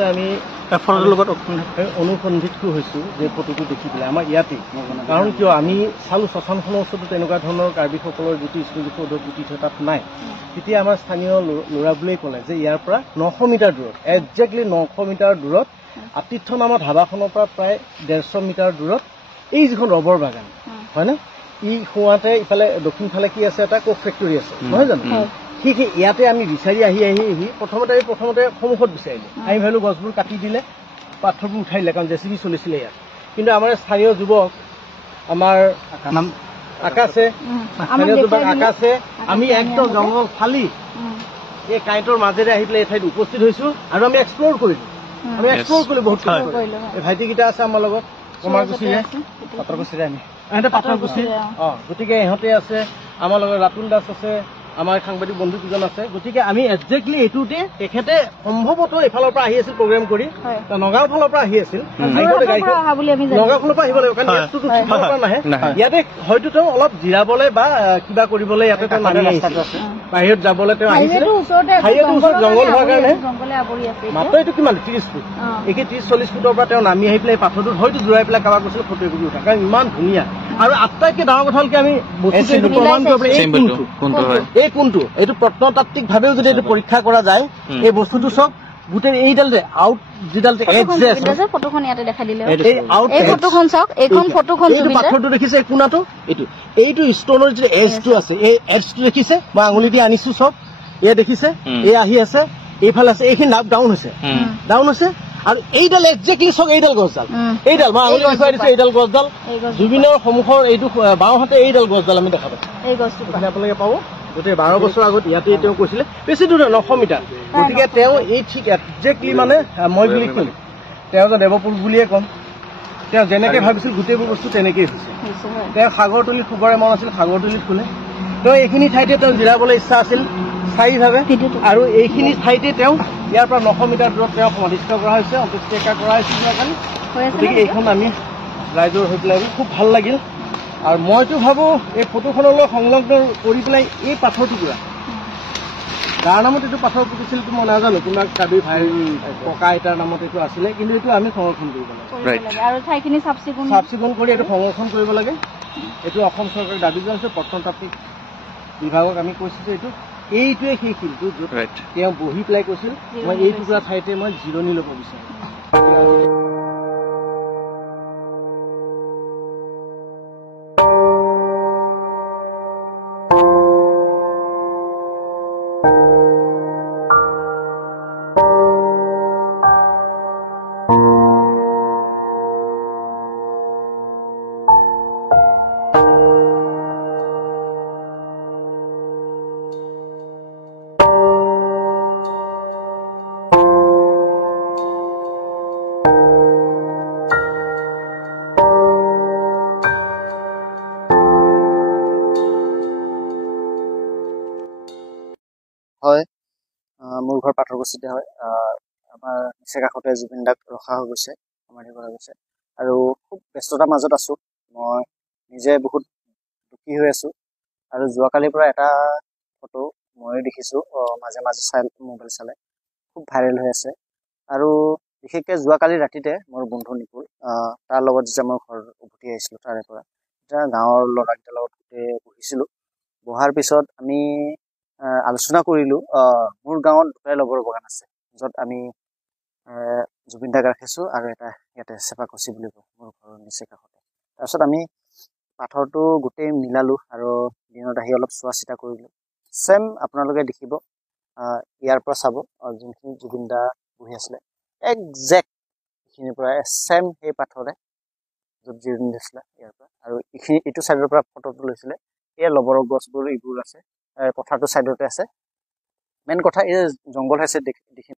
আচলতে আমি এফৰৰ লগত অনুসন্ধিত হৈছোঁ যে ফটোটো দেখি পেলাই আমাৰ ইয়াতে কাৰণ কিয় আমি চালোঁ শ্মশানখনৰ ওচৰতো তেনেকুৱা ধৰণৰ কাৰ্বিসকলৰ যিটো স্মৃতিসৌধ পুতি থৈ তাত নাই তেতিয়া আমাৰ স্থানীয় ল'ৰাবোৰে ক'লে যে ইয়াৰ পৰা 900 মিটাৰ দূৰত একজেক্টলি 900 মিটাৰ দূৰত আতিথ্য নামৰ ধাবাখনৰ পৰা প্ৰায় 150 মিটাৰ দূৰত এই যিখন ৰবৰ বাগান হয়নে ই সোঁৱাতে ইফালে দক্ষিণ ফালে কি আছে এটা কোক ফেক্টৰী আছে নহয় জানো ঠিক ইয়াতে আমি বিচাৰি আহি প্ৰথমতে সন্মুখত বিচাৰিলোঁ আমি ভাবিলোঁ গছবোৰ কাটি দিলে পাথৰবোৰ উঠাই দিলে কাৰণ জেচিবি চলিছিলে ইয়াত কিন্তু আমাৰ স্থানীয় যুৱক আমাৰ আকাশে আমি একদম জংঘল ফালি এই কাঁইটৰ মাজেৰে আহি পেলাই এই ঠাইত উপস্থিত হৈছোঁ আৰু আমি এক্সপ্ল'ৰ কৰিলোঁ বহুত এই ভাইটিকেইটা আছে আমাৰ লগত কমাৰকুচিৰে পাথৰকুচিৰে আমি ইহঁতে পাথৰকুচি গতিকে ইহঁতে আছে আমাৰ লগত ৰাতুল দাস আছে আমাৰ সাংবাদিক বন্ধু দুজন আছে গতিকে আমি একজেক্টলি এইটোতে তেখেতে সম্ভৱতঃ এইফালৰ পৰা আহি আছিল প্ৰগ্ৰেম কৰি নগাঁৱৰ ফালৰ পৰা আহি আছিল নগাঁৱৰ ফালৰ পৰা আহিব লাগিব কাৰণ ইয়াততো ঠিকৰ পৰা নাহে ইয়াতে হয়তো তেওঁ অলপ জিৰাবলৈ বা কিবা কৰিবলৈ ইয়াতে তেওঁ নামি আহিছিল বাহিৰত যাবলৈ তেওঁ আহিছিল হাইৱেটোৰ ওচৰত জংঘল হোৱাৰ কাৰণে মাত্ৰ এইটো কিমান 30 ফুট এই 30-40 ফুটৰ পৰা তেওঁ নামি আহি পেলাই পাথৰটোত হয়তো জোৰাই পেলাই কাৰোবাৰ কৈছিল ফটো একপি উঠা কাৰণ ইমান ধুনীয়া আৰু আটাইতকৈ ডাঙৰ কথা হ'ল কি আমি বস্তুটো প্ৰমাণ কৰিব এই কোনটো এইটো প্ৰত্নতাত্ত্বিকভাৱেও যদি এইটো পৰীক্ষা কৰা যায় এই বস্তুটো চব গোটেই এইডাল যে আউট যিডাল এজ যে আছে ফটোখন ইয়াতে দেখাই দিলে এই আউট এই ফটোখন চাওক এইখন ফটোখন এইটো পাথৰটো দেখিছে এই কোণাটো এইটো ষ্টনৰ যে এজটো আছে এই এজটো দেখিছে মই আঙুলি দি আনিছো চব এয়া দেখিছে এই আহি আছে এইফালে আছে এইখিনি ডাউন হৈছে আৰু এইডাল একজেক্টলি চক এইডাল গছডাল এইডাল মই আঙুলি দেখুৱাই দিছো এইডাল গছডাল জুবিনৰ সন্মুখৰ এইটো বাওঁহাতে এইডাল গছডাল আমি দেখাব এই গছটো আপোনালোকে পাব গোটেই 12 বছৰ আগত ইয়াতে তেওঁ কৈছিলে বেছি দূৰ 900 মিটাৰ গতিকে তেওঁ এই ঠিক একজেক্টলি মানে মই বুলি ক'লে তেওঁ যে দেৱপুৰুষ বুলিয়ে ক'ম তেওঁ যেনেকৈ ভাবিছিল গোটেইবোৰ বস্তু তেনেকেই হৈছে তেওঁ সাগৰতলীত শুবৰে মন আছিল সাগৰতলীত শুলে তেওঁ এইখিনি ঠাইতে তেওঁ জিৰাবলৈ ইচ্ছা আছিল স্থায়ীভাৱে আৰু এইখিনি ঠাইতে তেওঁ ইয়াৰ পৰা 900 মিটাৰ দূৰত তেওঁ সমাধিস্থ কৰা হৈছে অন্ত্যেষ্টিক্ৰিয়া কৰা হৈছিল গতিকে এইখন আমি ৰাইজৰ হৈ পেলাই খুব ভাল লাগিল আৰু মইতো ভাবোঁ এই ফটোখনৰ লগত সংলগ্ন কৰি পেলাই এই পাথৰ টুকুৰা যাৰ নামত এইটো পাথৰ পুতিছিলটো মই নাজানো কোনোবা কাবি ভাই ককা আইতাৰ নামত এইটো আছিলে কিন্তু এইটো আমি সংৰক্ষণ কৰিব লাগে আৰু ঠাইখিনি চাফ চিকুণ কৰি এইটো সংৰক্ষণ কৰিব লাগে এইটো অসম চৰকাৰে দাবী জনাইছে প্ৰত্নতাত্ত্বিক বিভাগক আমি কৈছোঁ যে এইটোৱে সেই শিলটো য'ত তেওঁ বহি পেলাই কৈছিল মই এই টুকুৰা ঠাইতে মই জিৰণি ল'ব বিচাৰোঁ হয় মোৰ ঘৰ পাথৰকুচিতে হয় আমাৰ নিচে কাষতে জুবিন দাক ৰখা হৈ গৈছে সমাধি কৰা গৈছে আৰু খুব ব্যস্ততাৰ মাজত আছোঁ মই নিজে বহুত দুখী হৈ আছোঁ আৰু যোৱাকালিৰ পৰা এটা ফটো ময়ো দেখিছোঁ মাজে মাজে মোবাইল চালে খুব ভাইৰেল হৈ আছে আৰু বিশেষকৈ যোৱাকালি ৰাতিতে মোৰ বন্ধু নিপুল তাৰ লগত যেতিয়া মই ঘৰ উভতি আহিছিলোঁ তাৰে পৰা এতিয়া গাঁৱৰ ল'ৰাকেইটাৰ লগত গোটেই বহিছিলোঁ বহাৰ পিছত আমি আলোচনা কৰিলোঁ মোৰ গাঁৱত দুটাই লগৰ বাগান আছে য'ত আমি জুবিন দাক ৰাখিছোঁ আৰু এটা ইয়াতে চেপাকচি বুলি কওঁ মোৰ ঘৰৰ নিচে কাষতে তাৰপিছত আমি পাথৰটো গোটেই মিলালোঁ আৰু দিনত আহি অলপ চোৱা চিতা কৰিলোঁ চেম আপোনালোকে দেখিব ইয়াৰ পৰা চাব যোনখিনি জুবিন দা বহি আছিলে একজেক্ট এইখিনিৰ পৰা চেম সেই পাথৰে য'ত জিৰণি দিছিলে ইয়াৰ পৰা আৰু এইটো ছাইডৰ পৰা ফটোটো লৈছিলে এই লবৰৰ গছবোৰ এইবোৰ আছে পথাৰটো ছাইডতে আছে মেইন কথা এই জংঘল হৈছে দেখি